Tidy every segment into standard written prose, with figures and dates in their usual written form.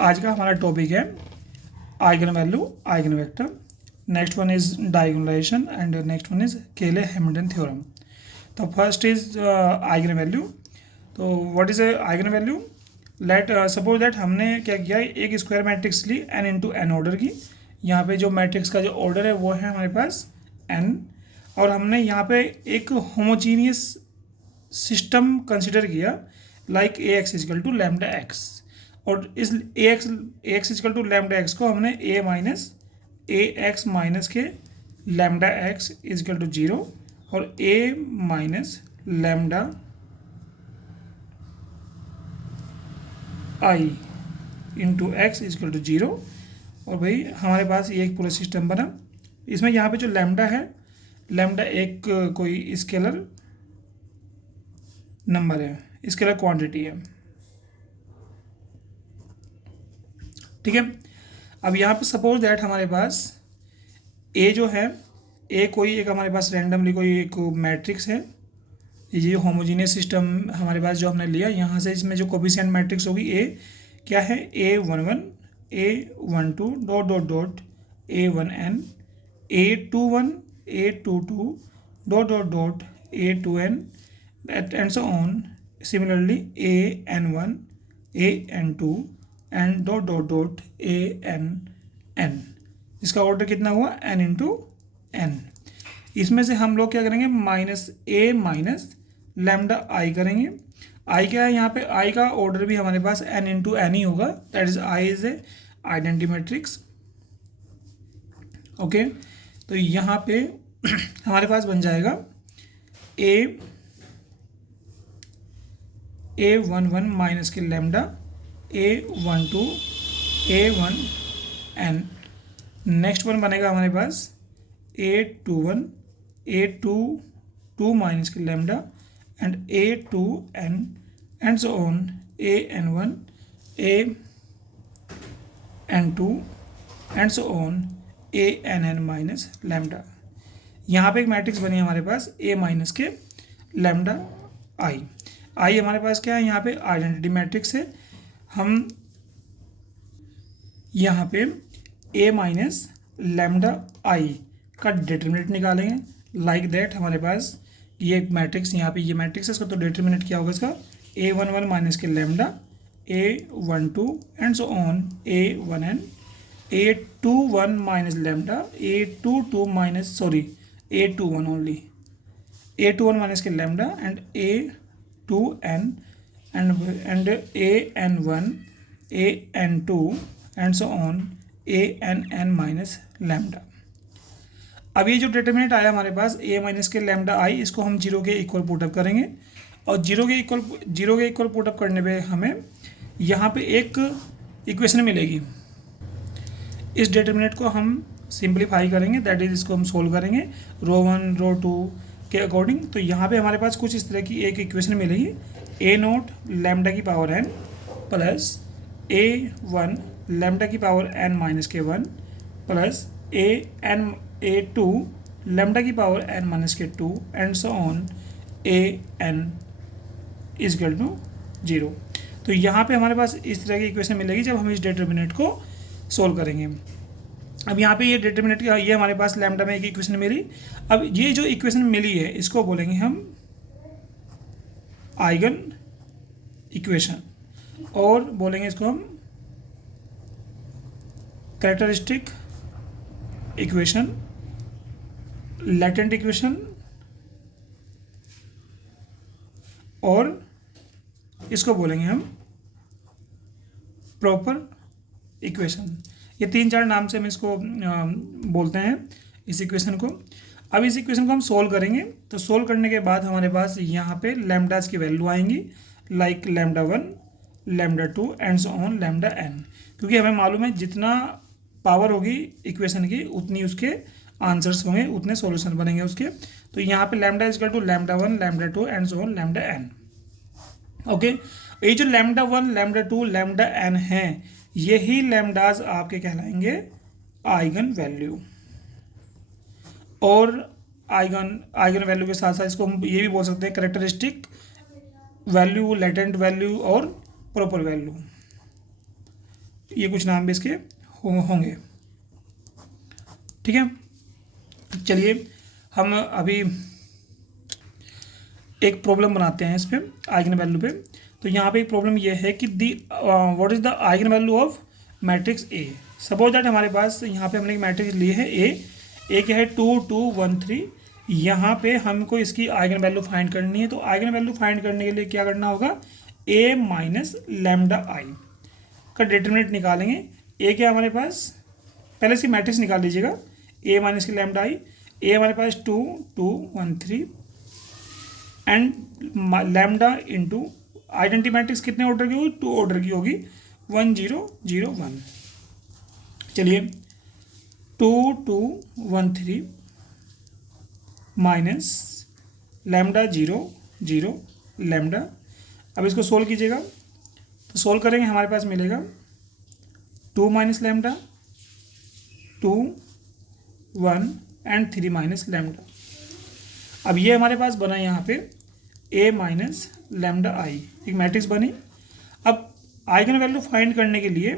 आज का हमारा टॉपिक है eigen value, eigen vector. Next one is diagonalisation and next one is Cayley Hamilton theorem. तो first is eigen value. तो what is eigen value? Let suppose that हमने क्या किया, एक स्क्वायर मैट्रिक्स ली n इंटू एन ऑर्डर की। यहाँ पे जो मैट्रिक्स का जो ऑर्डर है वो है हमारे पास n, और हमने यहाँ पे एक होमोजीनियस सिस्टम कंसिडर किया like A x equal to lambda x, और इस A x equal to lambda x को हमने ए एक्स माइनस के लैम्डा एक्स इजकल टू 0 और A minus lambda I into x equal to 0। और भाई हमारे पास ये एक पूरा सिस्टम बना। इसमें यहाँ पे जो लैम्डा है, लैम्डा एक कोई स्केलर नंबर है, स्केलर क्वांटिटी है, ठीक है। अब यहाँ पे सपोज दैट हमारे पास ए जो है, ए कोई एक हमारे पास रैंडमली कोई एक मैट्रिक्स है। ये होमोजीनियस सिस्टम हमारे पास जो हमने लिया, यहाँ से इसमें जो कोफिशिएंट मैट्रिक्स होगी ए क्या है, A11 A12 dot dot dot A1n A21 A22 dot dot dot A2n and so on. Similarly AN1 AN2 and dot dot dot ANn। इसका ऑर्डर कितना हुआ, n इंटू एन। इसमें से हम लोग क्या करेंगे, माइनस ए माइनस लैम्डा आई करेंगे। आई क्या है, यहाँ पे आई का ऑर्डर भी हमारे पास n इंटू एन ही होगा, that is I is a identity matrix. Okay, तो यहाँ पे हमारे पास बन जाएगा A11 माइनस के lambda A12 A1n। Next one बनेगा हमारे पास A21 A22 माइनस के lambda and A2n and so on AN1 AN2 and so on ANn minus lambda. यहाँ पे एक मैट्रिक्स बनी है हमारे पास A माइनस के लैम्डा आई। आई हमारे पास क्या है, यहाँ पे आइडेंटिटी मैट्रिक्स है। हम यहाँ पे A माइनस लैम्डा आई का डिटर्मिनेंट निकालेंगे लाइक दैट। हमारे पास ये एक मैट्रिक्स, यहाँ पे ये मैट्रिक्स है, इसका तो डिटर्मिनेंट क्या होगा इसका, A11 माइनस के lambda A12 and so on A1n A21 minus lambda A22 minus A21 only A21 minus के lambda and A2n and AN1 AN2 and so on ANn minus lambda. अब ये जो डिटर्मिनेंट आया हमारे पास A माइनस के lambda I, इसको हम 0 के इक्वल पुटअप करेंगे, और 0 के इक्वल पुटअप करने पे हमें यहाँ पे एक इक्वेशन मिलेगी। इस डिटर्मिनेंट को हम सिंप्लीफाई करेंगे, दैट इज इसको हम सोल्व करेंगे रो 1 रो 2 के अकॉर्डिंग। तो यहाँ पे हमारे पास कुछ इस तरह की एक इक्वेशन मिलेगी, A0 लैम्डा की power n plus A1 lambda की पावर n माइनस के 1 प्लस A2 लैम्डा की पावर n माइनस के 2 and so on AN is equal to 0। तो यहाँ पे हमारे पास इस तरह की इक्वेशन मिलेगी जब हम इस डिटर्मिनेंट को सोल्व करेंगे। अब यहाँ पे ये डिटर्मिनेंट का ये हमारे पास लैम्डा में एक इक्वेशन मिली। अब ये जो इक्वेशन मिली है इसको बोलेंगे हम आइगन इक्वेशन, और बोलेंगे इसको हम कैरेक्टरिस्टिक इक्वेशन, लैटेंट इक्वेशन, और इसको बोलेंगे हम प्रॉपर इक्वेशन। ये 3-4 नाम से हम इसको बोलते हैं इस इक्वेशन को। अब इस इक्वेशन को हम सोल्व करेंगे, तो सोल्व करने के बाद हमारे पास यहाँ पे लैम्डास की वैल्यू आएंगी like lambda 1 lambda 2 and so on lambda n, क्योंकि हमें मालूम है जितना पावर होगी इक्वेशन की उतनी उसके आंसर्स होंगे, उतने सॉल्यूशन बनेंगे उसके। तो यहाँ पे lambda is equal to lambda 1 lambda 2 and so on lambda n। Okay, ये जो लैम्डा 1 लैम्डा 2 लैम्डा n है, यही लैम्डाज आपके कहलाएंगे आइगन वैल्यू। और आइगन वैल्यू के साथ साथ इसको हम ये भी बोल सकते हैं कैरेक्टरिस्टिक वैल्यू, लेटेंट वैल्यू और प्रॉपर वैल्यू। ये कुछ नाम भी इसके होंगे। ठीक है, चलिए हम अभी एक प्रॉब्लम बनाते हैं इस पे आइगन वैल्यू पे। तो यहाँ पे एक प्रॉब्लम ये है कि the what is the eigen value of matrix A. Suppose that हमारे पास यहाँ पे हमने एक मैट्रिक्स ली है ए क्या है 2 2 1 3। यहाँ पे हमको इसकी आइगन वैल्यू फाइंड करनी है। तो आइगन वैल्यू फाइंड करने के लिए क्या करना होगा, ए माइनस लैम्डा आई का डिटरमिनेंट निकालेंगे। ए क्या हमारे पास, पहले इसकी मैट्रिक्स निकाल लीजिएगा, ए माइनस की लैम्डा आई। ए हमारे पास 2 2 1 3 and lambda into identity matrix कितने ऑर्डर की होगी, 2 ऑर्डर की होगी, 1 0 0 1। चलिए 2 2 1 3 माइनस लैम्डा 0 0 लैम्डा। अब इसको सोल्व कीजिएगा, तो सोल्व करेंगे हमारे पास मिलेगा 2 minus lambda 2 1 and 3 minus lambda. अब ये हमारे पास बना यहाँ पे ए माइनस लैम्डा आई, एक मैट्रिक्स बनी। अब आइगन वैल्यू फाइंड करने के लिए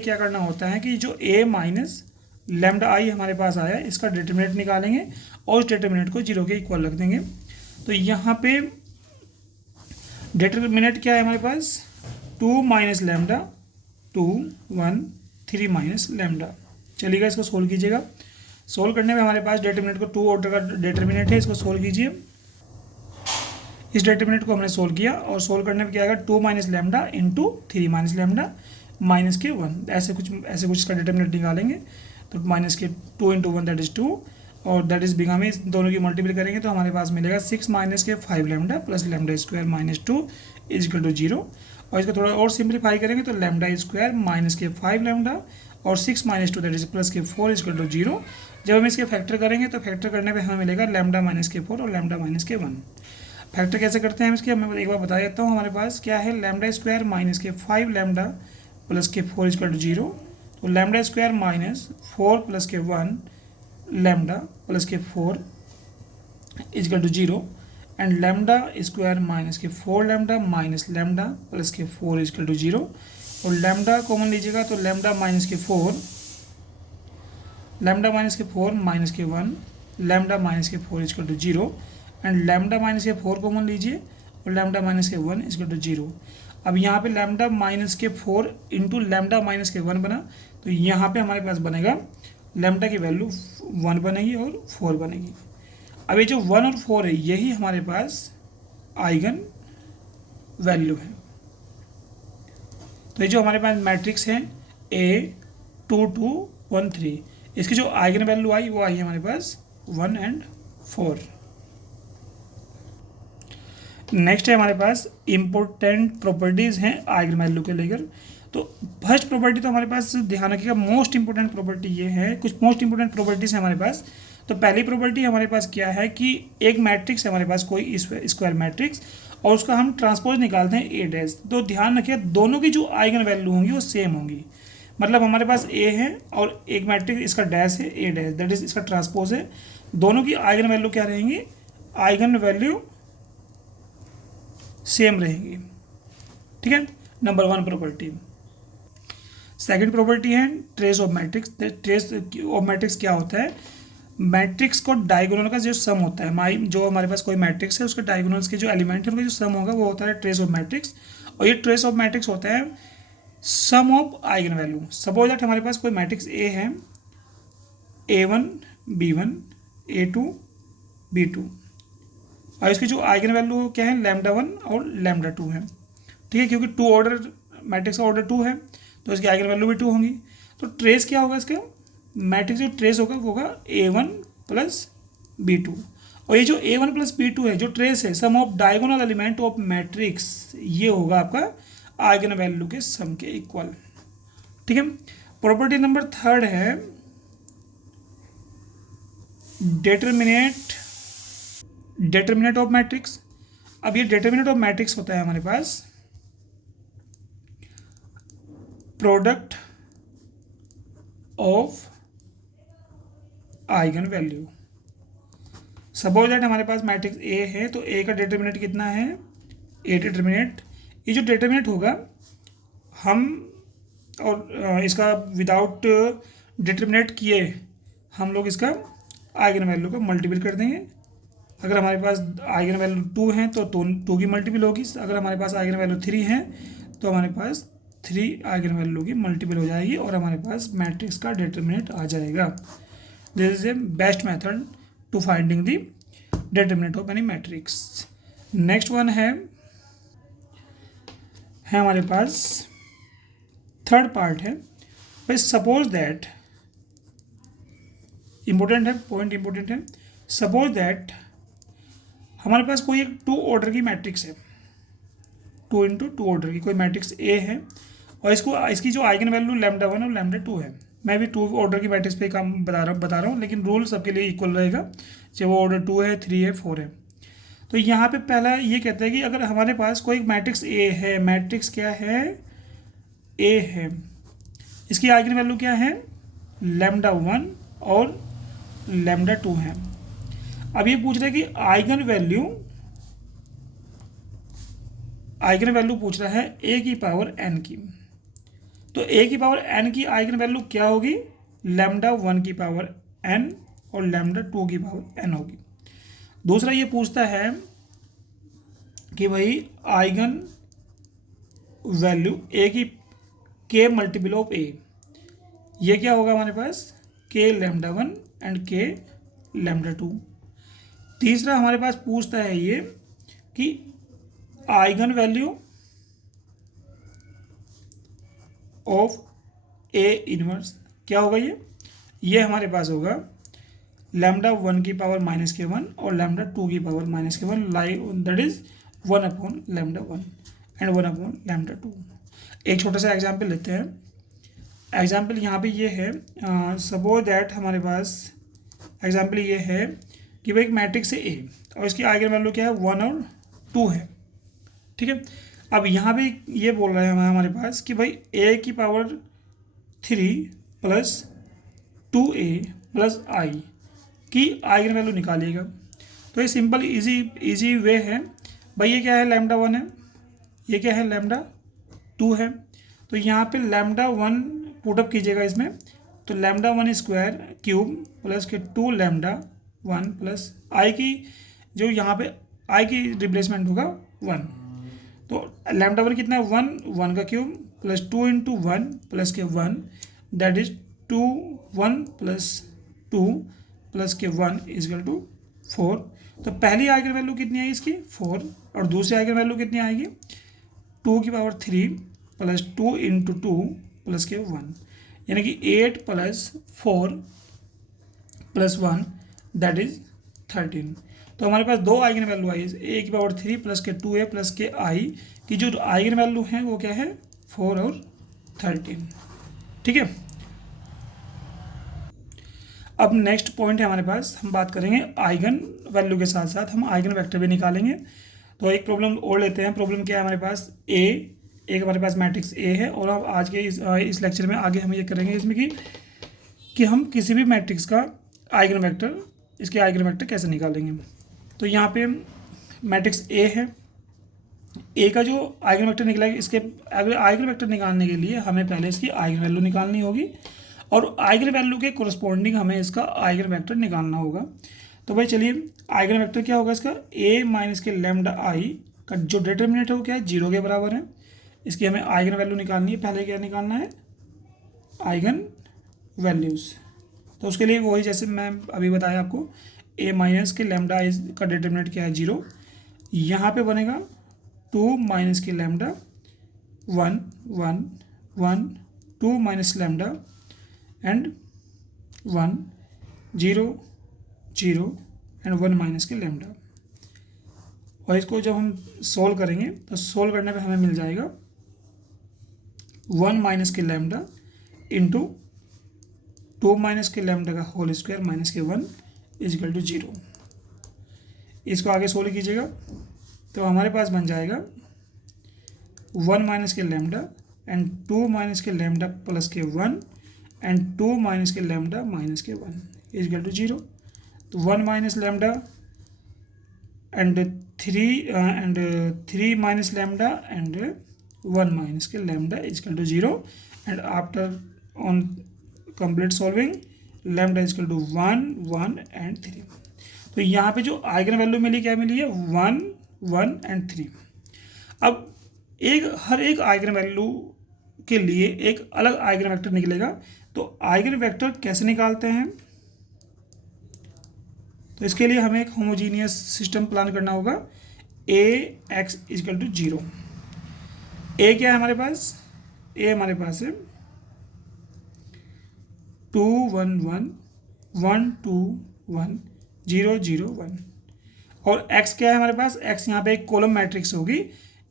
क्या करना होता है कि जो ए माइनस लैम्डा आई हमारे पास आया इसका डिटरमिनेंट निकालेंगे और उस डिटरमिनेंट को 0 के इक्वल रख देंगे। तो यहाँ पे डिटरमिनेंट क्या है हमारे पास, 2 माइनस लैम्डा 2 1 3 माइनस लैम्डा। चलिएगा इसको सोल्व कीजिएगा। सोल्व करने में हमारे पास डिटरमिनेंट को 2 ऑर्डर का डिटरमिनेंट है, इसको सोल्व कीजिए। इस डिटरमिनेंट को हमने सोल्व किया और सोल्व करने में क्या आएगा, 2 minus lambda into 3 minus lambda minus के 1, ऐसे कुछ इसका डिटरमिनेंट निकालेंगे। तो माइनस के 2 इंटू 1 दैट इज़ 2 और दैट इज बिगम इस दोनों की मल्टीपल करेंगे तो हमारे पास मिलेगा 6 माइनस के 5 lambda plus lambda square minus 2 is equal to 0। और इसको थोड़ा और सिंप्लीफाई करेंगे तो लैम्डा स्क्वायर माइनस के 5 लैम्डा और 6 माइनस 2 दैट इज प्लस के 4 इज इक्वल टू 0। जब हम इसके फैक्टर करेंगे तो फैक्टर करने पे हमें मिलेगा लैम्डा माइनस के 4 और लैम्डा माइनस के 1। फैक्टर कैसे करते हैं हम इसके, मैं एक बार बता देता हूँ। हमारे पास क्या है, लैम्डा स्क्वायर माइनस के 5 लैम्डा प्लस के 4 इज इक्वल टू 0। तो लैम्डा स्क्वायर माइनस 4 प्लस के 1 लैम्डा प्लस के 4 is equal to 0 and lambda square minus के 4 लैम्डा माइनस लैम्डा प्लस के 4 इज इक्वल टू 0। और लैम्डा कॉमन लीजिएगा तो लैम्डा माइनस के 4 माइनस के 1 लैम्डा माइनस के 4 is equal to 0 and lambda minus के 4 कॉमन लीजिए और लैम्डा माइनस के 1 इज इक्वल टू 0। अब यहाँ पे लैम्डा माइनस के 4 इंटू लैम्डा माइनस के 1 बना, तो यहाँ पे हमारे पास बनेगा लैम्डा की वैल्यू 1 बनेगी और 4 बनेगी। अब ये जो 1 और 4 है यही हमारे पास आइगन वैल्यू है। तो ये जो हमारे पास मैट्रिक्स है A 2 2 1 3, इसकी जो आइगन वैल्यू आई वो आई है हमारे पास 1 एंड 4। नेक्स्ट है हमारे पास इम्पोर्टेंट प्रॉपर्टीज़ हैं आइगन वैल्यू के लेकर। तो फर्स्ट प्रॉपर्टी तो हमारे पास ध्यान रखिएगा, मोस्ट इंपॉर्टेंट प्रॉपर्टी ये है, कुछ मोस्ट इंपॉर्टेंट प्रॉपर्टीज़ हैं हमारे पास। तो पहली प्रॉपर्टी हमारे पास क्या है कि एक मैट्रिक्स है हमारे पास, कोई स्क्वायर मैट्रिक्स, और उसका हम ट्रांसपोज निकालते हैं ए डैश। तो ध्यान रखिए दोनों की जो आइगन वैल्यू होंगी वो सेम होंगी। मतलब हमारे पास ए है और एक मैट्रिक्स इसका डैश है ए डैश, दैट इज इसका ट्रांसपोज है। दोनों की आइगन वैल्यू क्या रहेंगी, आइगन वैल्यू सेम रहेगी। ठीक है, नंबर 1 प्रॉपर्टी। सेकंड प्रॉपर्टी है trace of matrix. Trace of matrix क्या होता है, मैट्रिक्स को डायगोनल का जो सम होता है, जो हमारे पास कोई मैट्रिक्स है उसके डायगोनल्स के जो एलिमेंट है उनका जो सम होगा वो होता है ट्रेस ऑफ मैट्रिक्स। और ये ट्रेस ऑफ मैट्रिक्स होता है sum of eigen value. Suppose that हमारे पास कोई मैट्रिक्स ए है, A1 B1 A2 B2, और इसकी जो आइगन वैल्यू क्या है लैम्डा 1 और लैम्डा 2 है। ठीक है, क्योंकि 2 ऑर्डर मैट्रिक्स का ऑर्डर 2 है तो इसकी आइगन वैल्यू भी 2 होंगी। तो ट्रेस क्या होगा इसका, मैट्रिक्स जो ट्रेस होगा वो होगा A1 प्लस B2। और ये जो A1 प्लस B2 है जो ट्रेस है sum of diagonal element of matrix, ये होगा आपका आइगन वैल्यू के सम के इक्वल। ठीक है, प्रॉपर्टी नंबर 3 है डिटरमिनेंट ऑफ मैट्रिक्स। अब ये डिटरमिनेंट ऑफ मैट्रिक्स होता है हमारे पास product of eigen value. Suppose that हमारे पास मैट्रिक्स ए है तो ए का डिटरमिनेंट कितना है, ए डिटरमिनेंट ये जो डिटरमिनेंट होगा हम और इसका विदाउट डिटरमिनेट किए हम लोग इसका आइगन वैल्यू को मल्टीपल कर देंगे। अगर हमारे पास आइगन वैल्यू 2 हैं तो 2 की मल्टीपल होगी। अगर हमारे पास आइगन वैल्यू 3 हैं तो हमारे पास 3 आइगन वैल्यू की मल्टीपल हो जाएगी और हमारे पास मैट्रिक्स का डिटरमिनेंट आ जाएगा। This is a best method to finding the determinant of any matrix. Next one है हमारे पास थर्ड पार्ट है भाई। सपोज दैट, इम्पोर्टेंट है, पॉइंट इम्पोर्टेंट है। सपोज दैट हमारे पास कोई एक 2 ऑर्डर की मैट्रिक्स है, 2 इंटू 2 ऑर्डर की कोई मैट्रिक्स ए है और इसकी जो आइगन वैल्यू λ1 और λ2 है। मैं भी 2 ऑर्डर की मैट्रिक्स पे काम बता रहा हूँ लेकिन रूल सबके लिए इक्वल रहेगा, चाहे वो ऑर्डर 2 है, 3 है, 4 है। तो यहाँ पे पहला ये कहता है कि अगर हमारे पास कोई मैट्रिक्स ए है, मैट्रिक्स क्या है, ए है, इसकी आइगन वैल्यू क्या है, λ1 और λ2 है। अब ये पूछ रहा है कि आइगन वैल्यू पूछ रहा है ए की पावर n की। तो ए की पावर n की आइगन वैल्यू क्या होगी, λ1 की पावर n और λ2 की पावर n होगी। दूसरा ये पूछता है कि भाई आइगन वैल्यू ए की k मल्टीपल ऑफ ए, ये क्या होगा हमारे पास, k λ1 एंड k λ2। तीसरा हमारे पास पूछता है ये कि eigen value of A inverse क्या होगा, ये हमारे पास होगा λ1 की पावर -k1 और λ2 की power -k1 that is 1/λ1 and 1/λ2। एक छोटा सा एग्जाम्पल लेते हैं। एग्जाम्पल यहाँ पे ये है, सपोज दैट हमारे पास एग्जाम्पल ये है कि भाई एक मैट्रिक्स है ए और इसकी आइगन वैल्यू क्या है, 1 और 2 है। ठीक है, अब यहाँ पे ये बोल रहे हैं हमारे पास कि भाई ए की पावर 3 प्लस 2a प्लस आई की आइगन वैल्यू निकालिएगा। तो ये सिंपल इजी वे है भाई। ये क्या है, λ1 है, ये क्या है, λ2 है। तो यहाँ पे λ1 पुटअप कीजिएगा इसमें, तो λ1 स्क्वायर क्यूब प्लस के 2λ1 प्लस आई की जो यहाँ पे आई की रिप्लेसमेंट होगा 1। तो λ1 कितना है, 1 का क्यूब प्लस 2 इंटू 1 प्लस के 1 दैट इज 2 1 प्लस 2 प्लस के 1 इजकल टू 4। तो पहली आइगन वैल्यू कितनी आई इसकी, 4, और दूसरी आइगन वैल्यू कितनी आएगी, 2 की पावर 3 प्लस 2 इंटू 2 प्लस के 1, यानी कि 8 प्लस 4 प्लस 1 दैट इज 13। तो हमारे पास 2 आइगन वैल्यू आई, ए की पावर 3 प्लस के 2a प्लस के आई की जो आइगन वैल्यू है वो क्या है, 4 और 13। ठीक है, अब नेक्स्ट पॉइंट है हमारे पास, हम बात करेंगे आइगन वैल्यू के साथ साथ हम आइगन वेक्टर भी निकालेंगे। तो एक प्रॉब्लम और लेते हैं। प्रॉब्लम क्या है हमारे पास, एक हमारे पास मैट्रिक्स ए है और अब आज के इस लेक्चर में आगे हम ये करेंगे इसमें कि हम किसी भी मैट्रिक्स का आइगन वेक्टर, इसके आइगन वेक्टर कैसे निकालेंगे। तो यहाँ पे मैट्रिक्स ए है, ए का जो आइगन वेक्टर निकला है, इसके आइगन वेक्टर निकालने के लिए हमें पहले इसकी आइगन वैल्यू निकालनी होगी और आइगन वैल्यू के कोरस्पॉन्डिंग हमें इसका आइगन वेक्टर निकालना होगा। तो भाई चलिए, आइगन वेक्टर क्या होगा इसका, a माइनस के λi का जो डिटर्मिनेंट है वो क्या है, 0 के बराबर है। इसकी हमें आइगन वैल्यू निकालनी है। पहले क्या निकालना है, आइगन वैल्यूज़। तो उसके लिए वही जैसे मैं अभी बताया आपको, a माइनस के λi का डिटर्मिनेंट क्या है, 0। यहाँ पे बनेगा 2 माइनस के λ 1 1 1 2 माइनस λ एंड 1 0 0 एंड 1 माइनस के λ। और इसको जब हम सोल्व करेंगे तो सोल्व करने पे हमें मिल जाएगा 1 माइनस के λ इंटू 2 माइनस के λ का होल स्क्वायर माइनस के 1 इजकल टू 0। इसको आगे सोल्व कीजिएगा तो हमारे पास बन जाएगा 1 माइनस के λ एंड 2 माइनस के λ प्लस के 1 एंड 2 माइनस के λ माइनस के 1 इजकल टू 0। तो 1 minus λ and 3 and 3 minus lambda and 1 minus के lambda is equal to 0 and after on complete solving lambda is equal to 1 1 and 3। तो यहाँ पे जो आइगन वैल्यू मिली क्या मिली है 1 1 एंड 3। अब हर एक आइगन वैल्यू के लिए एक अलग आइगन वेक्टर निकलेगा। तो आइगन वेक्टर कैसे निकालते हैं, तो इसके लिए हमें एक होमोजीनियस सिस्टम प्लान करना होगा। ए एक्स इजकल टू 0। ए क्या है हमारे पास, ए हमारे पास है 2 1 1 1 2 1 0 0 1 और एक्स क्या है हमारे पास, एक्स यहाँ पे एक कॉलम मैट्रिक्स होगी।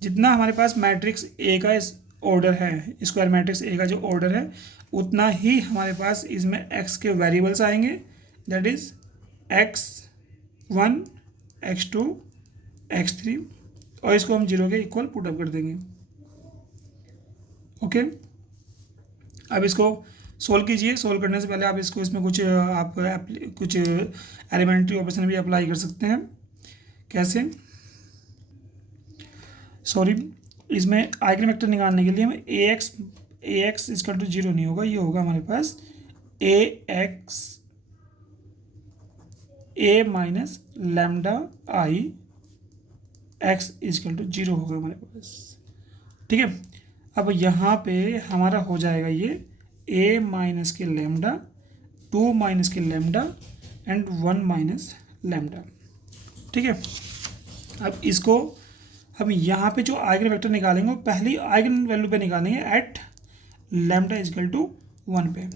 जितना हमारे पास मैट्रिक्स ए का ऑर्डर है, स्क्वायर मैट्रिक्स ए का जो ऑर्डर है उतना ही हमारे पास इसमें एक्स के वेरिएबल्स आएंगे। That is x1 x2 x3 और इसको हम 0 के इक्वल पुट अप कर देंगे। ओके, अब इसको सोल्व कीजिए। सोल्व करने से पहले आप इसको इसमें कुछ एलिमेंट्री ऑपरेशन भी अप्लाई कर सकते हैं। कैसे, सॉरी, इसमें आइगन वेक्टर निकालने के लिए हमें ए एक्स इसका टू 0 नहीं होगा, ये होगा हमारे पास A minus lambda I x equal to 0 होगा हमारे पास। ठीक है, अब यहाँ पे हमारा हो जाएगा ये ए माइनस के लैम्डा 2 माइनस के लैम्डा एंड 1 माइनस लैम्डा। ठीक है, अब इसको हम यहाँ पे जो आइगन वेक्टर निकालेंगे वो पहली आइगन वैल्यू पे निकालेंगे एट लैम्डा इजकल टू 1 पे।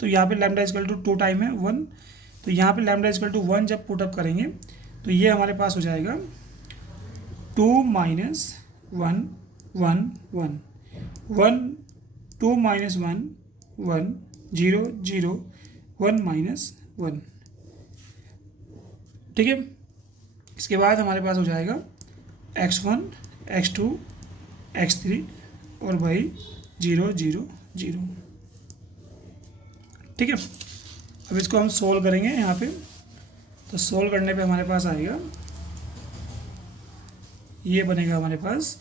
तो यहाँ पे लैम्डा इजकल टू 2 टाइम है 1, तो यहाँ पे लैम्डा इजकल टू 1 जब पुटअप करेंगे तो ये हमारे पास हो जाएगा 2 माइनस 1 1 1 1 2 माइनस 1 1 0 0 1 माइनस 1। ठीक है, इसके बाद हमारे पास हो जाएगा x1 x2 x3 और भाई 0 0 0। ठीक है, अब इसको हम सोल्व करेंगे यहाँ पे। तो सोल्व करने पे हमारे पास आएगा, ये बनेगा हमारे पास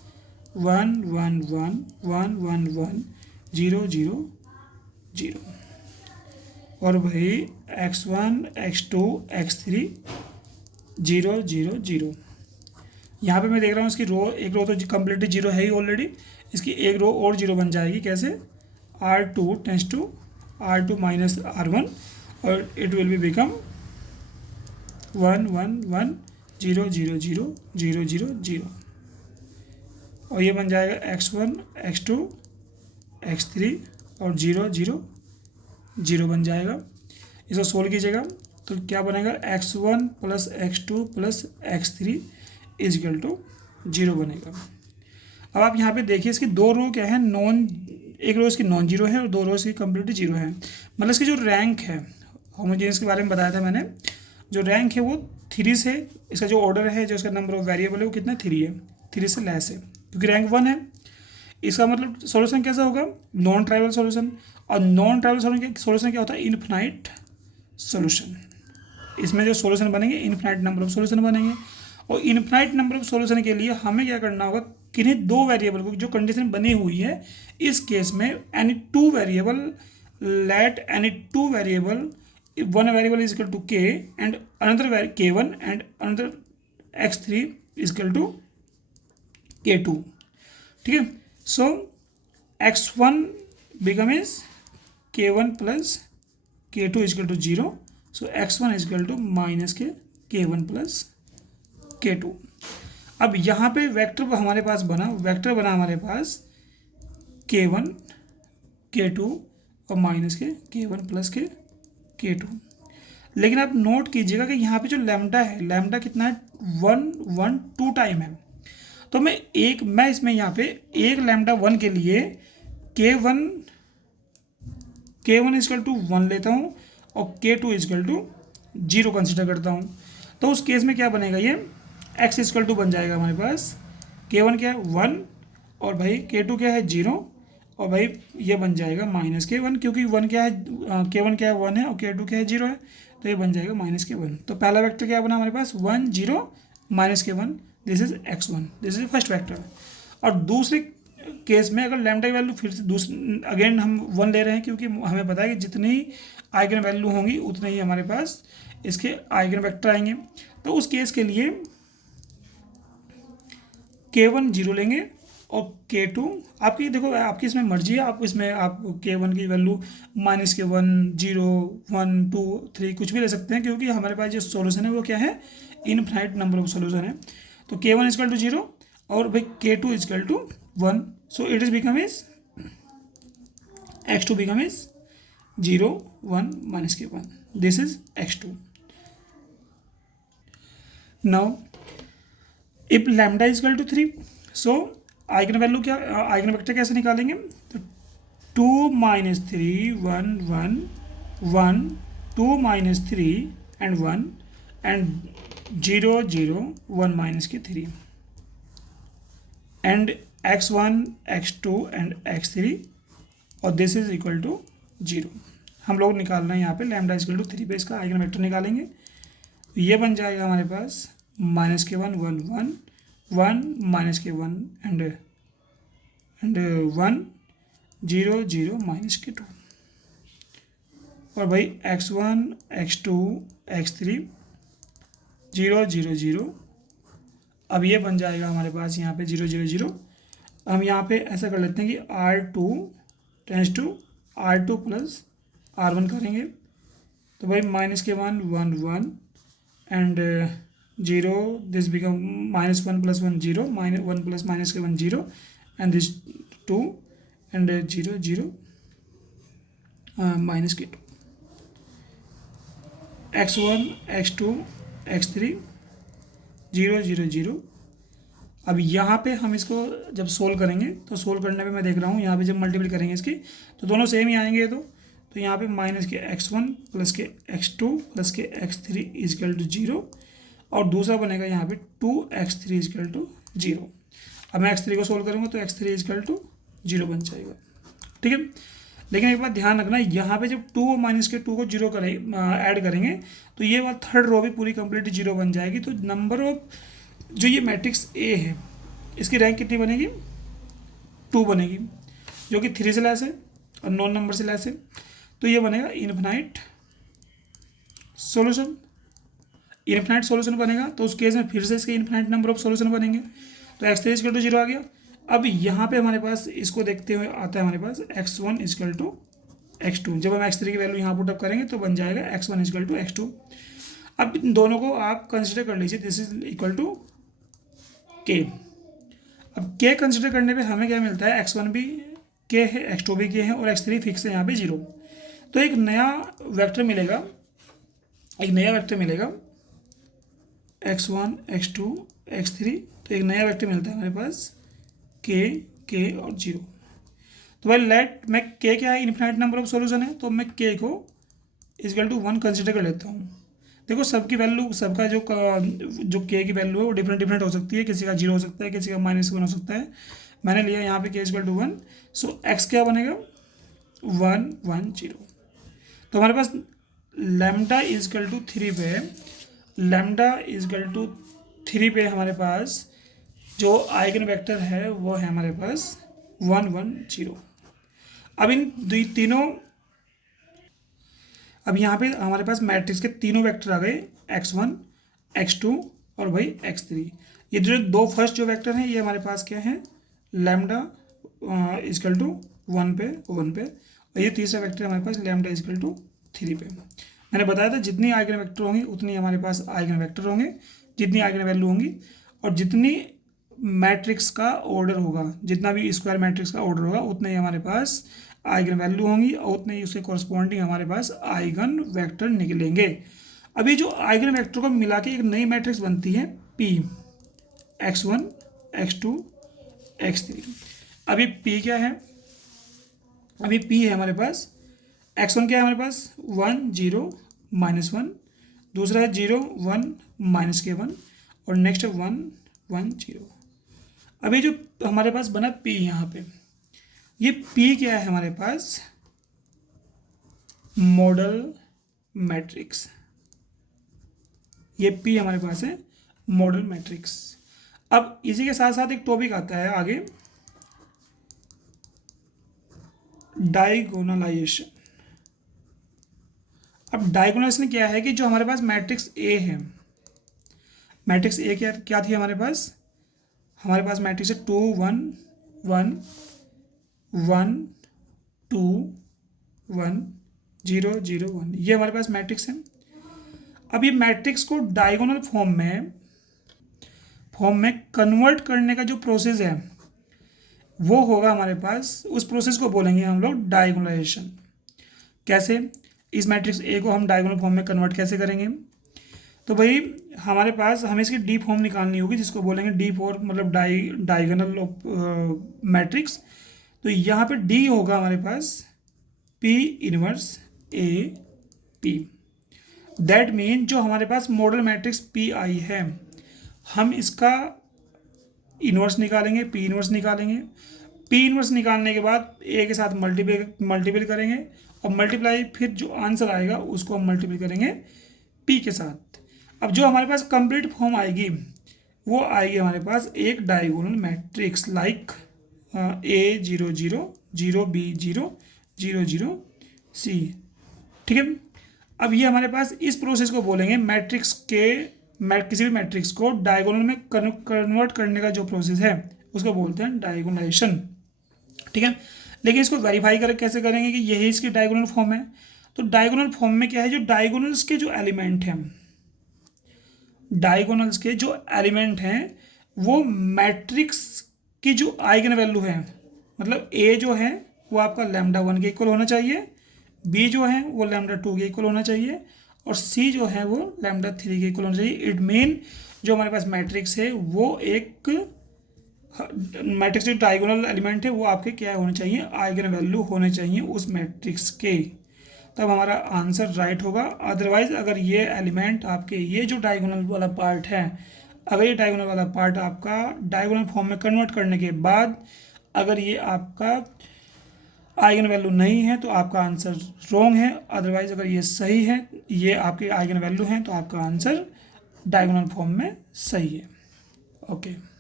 1 1 1 1 1 1 0 0 0 और भाई x1 x2 x3 0 0 0। यहाँ पे मैं देख रहा हूँ इसकी रो, एक रो तो कम्प्लीटली 0 है ही ऑलरेडी, इसकी एक रो और 0 बन जाएगी। कैसे, R2 tense to R2 minus R1 और इट विल बी बिकम 1 1 1 0 0 0 0 0 0 और ये बन जाएगा x1 x2 x3 और 0 0 0 बन जाएगा। इसको सोल्व कीजिएगा तो क्या बनेगा, x1 plus x2 plus x3 is equal to 0 बनेगा। अब आप यहाँ पे देखिए इसकी दो रो क्या है, एक रो इसकी नॉन जीरो है और 2 रो इसकी कम्प्लीटली 0 है। मतलब इसकी जो रैंक है, होमोजेनियस के बारे में बताया था मैंने, जो रैंक है वो 3 से, इसका जो ऑर्डर है, जो इसका नंबर ऑफ वेरिएबल है वो कितना 3 है, 3 से लेस है क्योंकि रैंक 1 है। इसका मतलब सॉल्यूशन कैसा होगा, नॉन ट्राइवल सॉल्यूशन। और नॉन ट्राइवल सॉल्यूशन क्या होता है, इन्फिनाइट सॉल्यूशन। इसमें जो सॉल्यूशन बनेंगे इन्फिनाइट नंबर ऑफ सॉल्यूशन बनेंगे। और इन्फिनाइट नंबर ऑफ सॉल्यूशन के लिए हमें क्या करना होगा, किन्हीं 2 वेरिएबल को, जो कंडीशन बनी हुई है इस केस में any 2 variable, let any 2 variable, one variable is equal to k and another k1 and another x3 is equal to k2। ठीक है, so x1 becomes k1 plus k2 is equal to 0, so x1 is equal to minus के k1 plus k2। अब यहाँ पे vector हमारे पास बना, vector बना हमारे पास k1 k2 और माइनस के k1 प्लस के k2। लेकिन आप नोट कीजिएगा कि यहाँ पे जो लैम्डा है, लैम्डा कितना है 1 1 2 टाइम है। तो मैं इसमें यहाँ पे एक लैम्डा 1 के लिए k1 इजकल टू 1 लेता हूँ और k2 इजकल टू 0 कंसिडर करता हूँ। तो उस केस में क्या बनेगा, ये x इजकल टू बन जाएगा हमारे पास, k1 क्या है 1 और भाई k2 क्या है 0 और भाई ये बन जाएगा माइनस k1, क्योंकि 1 क्या है, k1 क्या है 1 है और k2 क्या है 0 है, तो ये बन जाएगा माइनस k1। तो पहला वेक्टर क्या बना हमारे पास 1 0 माइनस के one, this is x1, this is first vector. और दूसरे केस में अगर लैम्डा की वैल्यू फिर से दूसरे अगेन हम 1 ले रहे हैं, क्योंकि हमें पता है कि जितनी आइगन वैल्यू होंगी उतने ही हमारे पास इसके आइगन वेक्टर आएंगे। तो उस केस के लिए k1 0 लेंगे और k2 आपकी देखो आपकी इसमें मर्जी है, आप इसमें आप k1 की वैल्यू माइनस के 1 0 1 2 3 कुछ भी ले सकते हैं, क्योंकि हमारे पास जो सॉल्यूशन है वो क्या है, इनफाइनाइट नंबर ऑफ सॉल्यूशन है। तो k1 इजकल टू 0 और भाई k2 is equal to 1, so it is become is x2 become is 0 1 minus के 1, this is x2। Now if lambda is equal to 3, so eigen value क्या, आइगन वेक्टर कैसे निकालेंगे, तो 2 minus 3 1 1 1 2 minus 3 and 1 and 0 0 1 minus के 3 and x1 x2 and x3 और this is equal to 0। हम लोग निकाल रहे हैं यहाँ पे लैम्डा इजकल टू 3 पे इसका आइगन वेक्टर निकालेंगे। तो ये बन जाएगा हमारे पास माइनस के 1 1 1 1 माइनस के 1 एंड 1 0 0 माइनस के 2 और भाई x1 x2 x3 0 0 0। अब ये बन जाएगा हमारे पास यहाँ पे 0 0 0। हम यहाँ पे ऐसा कर लेते हैं कि R2 tense to R2 plus R1 करेंगे। तो भाई माइनस के 1 1 1 and 0, this become minus 1 plus 1 0 minus 1 plus minus के 1 0 एंड दिस 2 एंड 0 0 माइनस के 2, x1 x2 x3 0 0 0। अब यहाँ पे हम इसको जब सोल्व करेंगे तो सोल्व करने पे मैं देख रहा हूँ यहाँ पे जब मल्टीपल करेंगे इसकी तो दोनों सेम ही आएंगे। तो यहाँ पे माइनस के x1 प्लस के x2 प्लस के x3 इजकल टू 0 और दूसरा बनेगा यहाँ पे 2x3 इजकल टू 0। अब मैं x3 को सोल्व करूँगा तो x3 इजकल टू 0 बन जाएगा, ठीक है। लेकिन एक बात ध्यान रखना, यहाँ पे जब 2 माइनस के 2 को 0 करें ऐड करेंगे तो ये बात थर्ड रो भी पूरी कंप्लीट 0 बन जाएगी। तो नंबर ऑफ जो ये मैट्रिक्स ए है इसकी रैंक कितनी बनेगी, 2 बनेगी, जो कि 3 से लेस है और नॉन नंबर से लेस है। तो ये बनेगा इनफिनाइट सॉल्यूशन। इनफिनाइट सॉल्यूशन बनेगा तो उस केस में फिर से इसके इनफिनाइट नंबर ऑफ सॉल्यूशन बनेंगे। तो x3 इजकल टू 0 आ गया। अब यहाँ पे हमारे पास इसको देखते हुए आता है हमारे पास x1 इजकल टू x2। जब हम x3 की वैल्यू यहाँ पुटअप करेंगे तो बन जाएगा x1 इजकल टू x2। अब इन दोनों को आप कंसिडर कर लीजिए, this is equal to k। अब k कंसिडर करने पे हमें क्या मिलता है, x1 भी k है, x2 भी k है और x3 फिक्स है यहाँ पे 0। तो एक नया वेक्टर मिलेगा, x1 x2 x3। तो एक नया वेक्टर मिलता है हमारे पास k और 0। तो भाई लेट मैं k क्या है, इनफिनाइट नंबर ऑफ सॉल्यूशन है, तो मैं k को इजकल टू 1 कंसिडर कर लेता हूँ। देखो सबकी वैल्यू, सबका जो k की वैल्यू है वो डिफरेंट हो सकती है, किसी का 0 हो सकता है, किसी का -1 हो सकता है। मैंने लिया यहाँ पे k is equal to 1, so x क्या बनेगा 1 1 0। तो हमारे पास लैम्डा इजकल टू 3 पे हमारे पास जो आइगन वेक्टर है वो है हमारे पास 1 1 0। अब इन तीनों, अब यहाँ पे हमारे पास मैट्रिक्स के तीनों वेक्टर आ गए, x1 x2 और भाई x3। ये जो दो फर्स्ट जो वेक्टर हैं ये हमारे पास क्या है, लैम्डा इजकल टू 1 पे और ये तीसरा वेक्टर हमारे पास लैम्डा इजकल टू 3 पे। मैंने बताया था जितनी आइगन वेक्टर होंगी उतनी हमारे पास आइगन वेक्टर होंगे, जितनी आइगन वैल्यू होंगी और जितनी मैट्रिक्स का ऑर्डर होगा, जितना भी स्क्वायर मैट्रिक्स का ऑर्डर होगा उतने ही हमारे पास आइगन वैल्यू होंगी और उतने ही उसके कॉरस्पॉन्डिंग हमारे पास आइगन वेक्टर निकलेंगे। अभी जो आइगन वेक्टर को मिला के एक नई मैट्रिक्स बनती है P, x1 x2 x3। अभी P क्या है, अभी P है हमारे पास, x1 क्या है हमारे पास 1 0 -1, दूसरा है 0 1 माइनस के 1 और नेक्स्ट है 1 1 0। अभी जो हमारे पास बना P, यहाँ पे ये P क्या है हमारे पास, मॉडल मैट्रिक्स। ये P हमारे पास है मॉडल मैट्रिक्स। अब इसी के साथ साथ एक टॉपिक आता है आगे, डायगोनलाइजेशन। अब डायगोनलाइजेशन क्या है कि जो हमारे पास मैट्रिक्स ए है, मैट्रिक्स ए क्या क्या थी हमारे पास मैट्रिक्स है 2 1 1 1 2 1 0 0 1, ये हमारे पास मैट्रिक्स है। अब ये मैट्रिक्स को डायगोनल फॉर्म में कन्वर्ट करने का जो प्रोसेस है वो होगा हमारे पास, उस प्रोसेस को बोलेंगे हम लोग डायगोनलाइजेशन। कैसे? इस मैट्रिक्स ए को हम डायगोनल फॉर्म में कन्वर्ट कैसे करेंगे? तो भाई हमारे पास हमें इसकी डी फॉर्म निकालनी होगी, जिसको बोलेंगे डी फॉर्म, मतलब डायगोनल मैट्रिक्स। तो यहाँ पे डी होगा हमारे पास P inverse A P. That mean जो हमारे पास मॉडल मैट्रिक्स पी आई है, हम इसका इन्वर्स निकालेंगे, पी इन्वर्स निकालेंगे। पी इन्वर्स निकालने के बाद ए के साथ मल्टीपल करेंगे और मल्टीप्लाई, फिर जो आंसर आएगा उसको हम मल्टीपल करेंगे पी के साथ। अब जो हमारे पास कंप्लीट फॉर्म आएगी वो आएगी हमारे पास एक diagonal matrix like A 0 0 0 B 0 0 0 C. ठीक है। अब ये हमारे पास इस प्रोसेस को बोलेंगे मैट्रिक्स के किसी भी मैट्रिक्स को डायगोनल में कन्वर्ट करने का जो प्रोसेस है उसको बोलते हैं डायगोनलाइजेशन। ठीक है। लेकिन इसको वेरीफाई कैसे करेंगे कि यही इसकी डायगोनल फॉर्म है? तो डायगोनल फॉर्म में क्या है, जो डायगोनल्स के जो एलिमेंट हैं, डायगोनल्स के जो एलिमेंट हैं वो मैट्रिक्स की जो आइगन वैल्यू है, मतलब ए जो है वो आपका लैम्डा 1 के इक्वल होना चाहिए, बी जो है वो लैम्डा 2 के इक्वल होना चाहिए, और सी जो है वो लैम्डा 3 के इक्वल होना चाहिए। इट मीन जो हमारे पास मैट्रिक्स है वो एक मैट्रिक्स जो डायगोनल एलिमेंट है वो आपके क्या होने चाहिए, आइगन वैल्यू होने चाहिए उस मैट्रिक्स के, तब हमारा आंसर राइट होगा। अदरवाइज अगर ये एलिमेंट आपके ये जो डायगोनल वाला पार्ट है, अगर ये डायगोनल वाला पार्ट आपका डायगोनल फॉर्म में कन्वर्ट करने के बाद अगर ये आपका आइगन वैल्यू नहीं है तो आपका आंसर रॉन्ग है। अदरवाइज अगर ये सही है, ये आपके आइगन वैल्यू हैं, तो आपका आंसर डायगोनल फॉर्म में सही है। ओके।